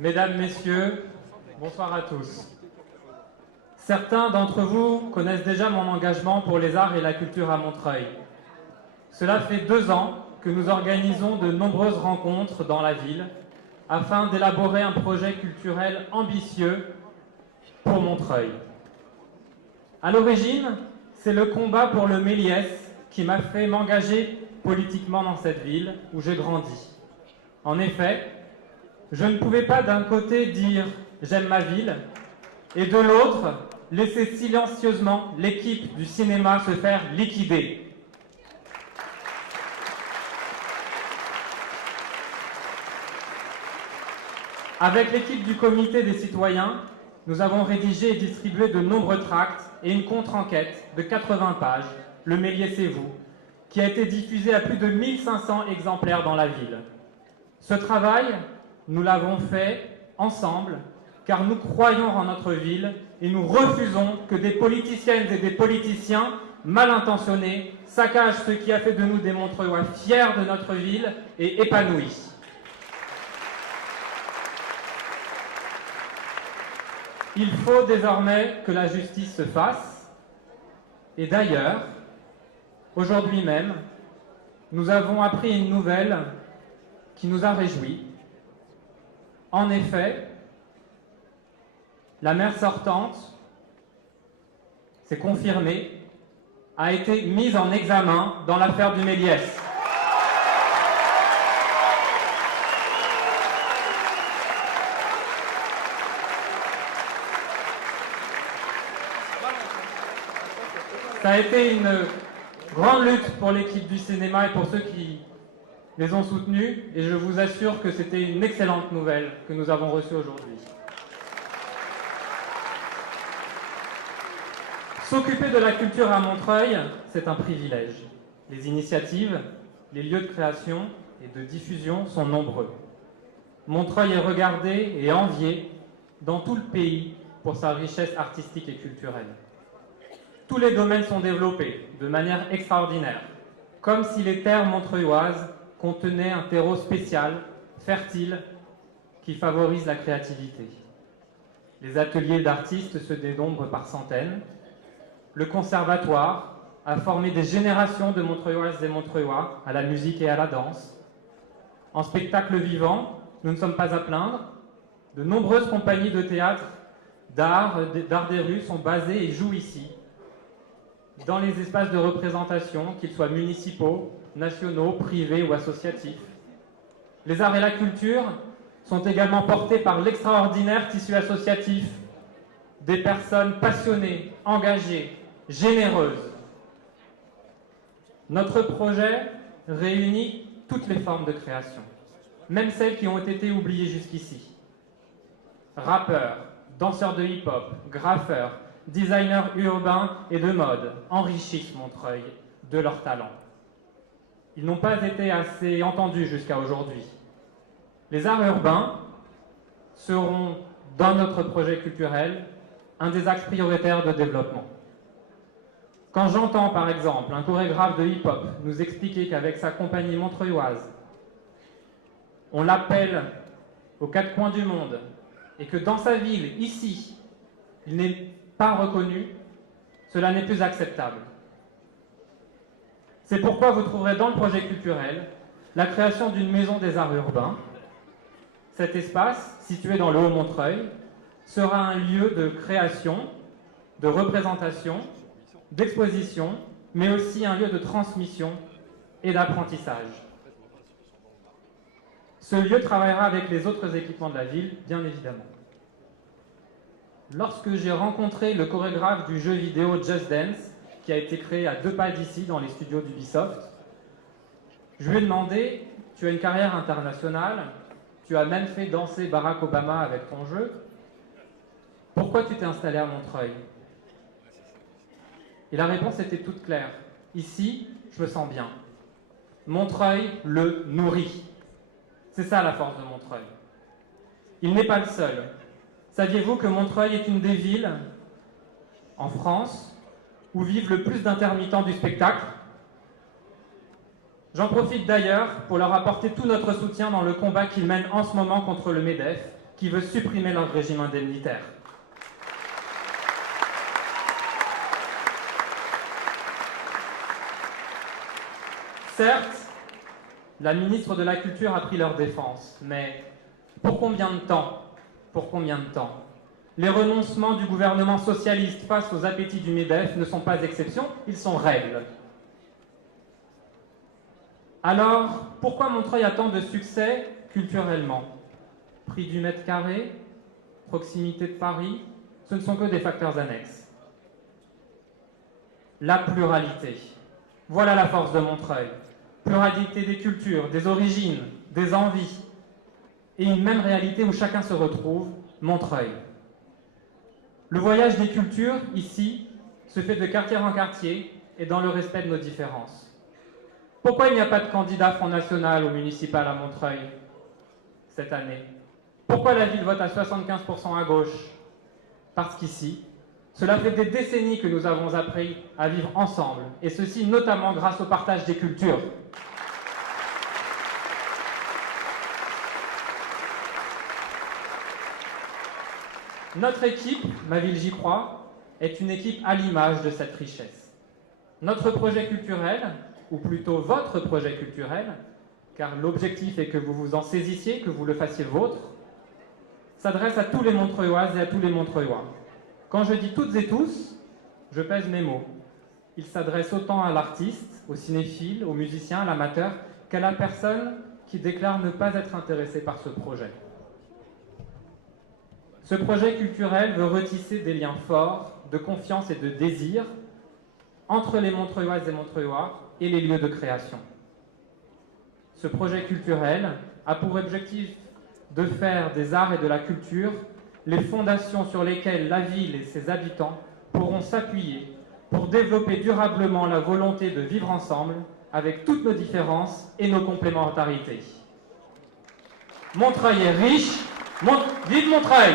Mesdames, Messieurs, bonsoir à tous. Certains d'entre vous connaissent déjà mon engagement pour les arts et la culture à Montreuil. Cela fait 2 ans que nous organisons de nombreuses rencontres dans la ville afin d'élaborer un projet culturel ambitieux pour Montreuil. À l'origine, c'est le combat pour le Méliès qui m'a fait m'engager politiquement dans cette ville où j'ai grandi. En effet, je ne pouvais pas d'un côté dire « j'aime ma ville » et de l'autre, laisser silencieusement l'équipe du cinéma se faire liquider. Avec l'équipe du comité des citoyens, nous avons rédigé et distribué de nombreux tracts et une contre-enquête de 80 pages, Le Méliès et vous, qui a été diffusée à plus de 1500 exemplaires dans la ville. Ce travail, nous l'avons fait ensemble, car nous croyons en notre ville et nous refusons que des politiciennes et des politiciens mal intentionnés saccagent ce qui a fait de nous des Montreuillois fiers de notre ville et épanouis. Il faut désormais que la justice se fasse. Et d'ailleurs, aujourd'hui même, nous avons appris une nouvelle qui nous a réjouis. En effet, la maire sortante, c'est confirmé, a été mise en examen dans l'affaire du Méliès. Ça a été une grande lutte pour l'équipe du cinéma et pour ceux qui les ont soutenus, et je vous assure que c'était une excellente nouvelle que nous avons reçue aujourd'hui. S'occuper de la culture à Montreuil, c'est un privilège. Les initiatives, les lieux de création et de diffusion sont nombreux. Montreuil est regardé et envié dans tout le pays pour sa richesse artistique et culturelle. Tous les domaines sont développés de manière extraordinaire, comme si les terres montreuilloises contenaient un terreau spécial, fertile, qui favorise la créativité. Les ateliers d'artistes se dénombrent par centaines. Le conservatoire a formé des générations de Montreuilloises et Montreuillois à la musique et à la danse. En spectacle vivant, nous ne sommes pas à plaindre. De nombreuses compagnies de théâtre, d'art des rues sont basées et jouent ici, dans les espaces de représentation, qu'ils soient municipaux, nationaux, privés ou associatifs. Les arts et la culture sont également portés par l'extraordinaire tissu associatif, des personnes passionnées, engagées, généreuses. Notre projet réunit toutes les formes de création, même celles qui ont été oubliées jusqu'ici. Rappeurs, danseurs de hip-hop, graffeurs, designers urbains et de mode enrichissent Montreuil de leur talent. Ils n'ont pas été assez entendus jusqu'à aujourd'hui. Les arts urbains seront, dans notre projet culturel, un des axes prioritaires de développement. Quand j'entends, par exemple, un chorégraphe de hip-hop nous expliquer qu'avec sa compagnie montreuilloise, on l'appelle aux 4 coins du monde, et que dans sa ville, ici, il n'est pas reconnu, cela n'est plus acceptable. C'est pourquoi vous trouverez dans le projet culturel la création d'une maison des arts urbains. Cet espace, situé dans le Haut-Montreuil, sera un lieu de création, de représentation, d'exposition, mais aussi un lieu de transmission et d'apprentissage. Ce lieu travaillera avec les autres équipements de la ville, bien évidemment. Lorsque j'ai rencontré le chorégraphe du jeu vidéo Just Dance, qui a été créé à 2 pas d'ici, dans les studios d'Ubisoft, je lui ai demandé « Tu as une carrière internationale, tu as même fait danser Barack Obama avec ton jeu, pourquoi tu t'es installé à Montreuil ?» Et la réponse était toute claire. « Ici, je me sens bien. Montreuil le nourrit. » C'est ça la force de Montreuil. Il n'est pas le seul. Saviez-vous que Montreuil est une des villes en France où vivent le plus d'intermittents du spectacle? J'en profite d'ailleurs pour leur apporter tout notre soutien dans le combat qu'ils mènent en ce moment contre le MEDEF qui veut supprimer leur régime indemnitaire. Certes, la ministre de la Culture a pris leur défense, mais pour combien de temps? Pour combien de temps? Les renoncements du gouvernement socialiste face aux appétits du MEDEF ne sont pas exceptions, ils sont règles. Alors, pourquoi Montreuil a tant de succès culturellement? Prix du mètre carré, proximité de Paris, ce ne sont que des facteurs annexes. La pluralité. Voilà la force de Montreuil. Pluralité des cultures, des origines, des envies, et une même réalité où chacun se retrouve, Montreuil. Le voyage des cultures, ici, se fait de quartier en quartier et dans le respect de nos différences. Pourquoi il n'y a pas de candidat Front National ou municipal à Montreuil cette année? Pourquoi la ville vote à 75% à gauche? Parce qu'ici, cela fait des décennies que nous avons appris à vivre ensemble, et ceci notamment grâce au partage des cultures. Notre équipe, Ma Ville J'y Crois, est une équipe à l'image de cette richesse. Notre projet culturel, ou plutôt votre projet culturel, car l'objectif est que vous vous en saisissiez, que vous le fassiez vôtre, s'adresse à tous les Montreuilloises et à tous les Montreuillois. Quand je dis toutes et tous, je pèse mes mots. Il s'adresse autant à l'artiste, au cinéphile, au musicien, à l'amateur, qu'à la personne qui déclare ne pas être intéressée par ce projet. Ce projet culturel veut retisser des liens forts, de confiance et de désir entre les Montreuilloises et Montreuillois et les lieux de création. Ce projet culturel a pour objectif de faire des arts et de la culture les fondations sur lesquelles la ville et ses habitants pourront s'appuyer pour développer durablement la volonté de vivre ensemble avec toutes nos différences et nos complémentarités. Montreuil est riche, vive Montreuil!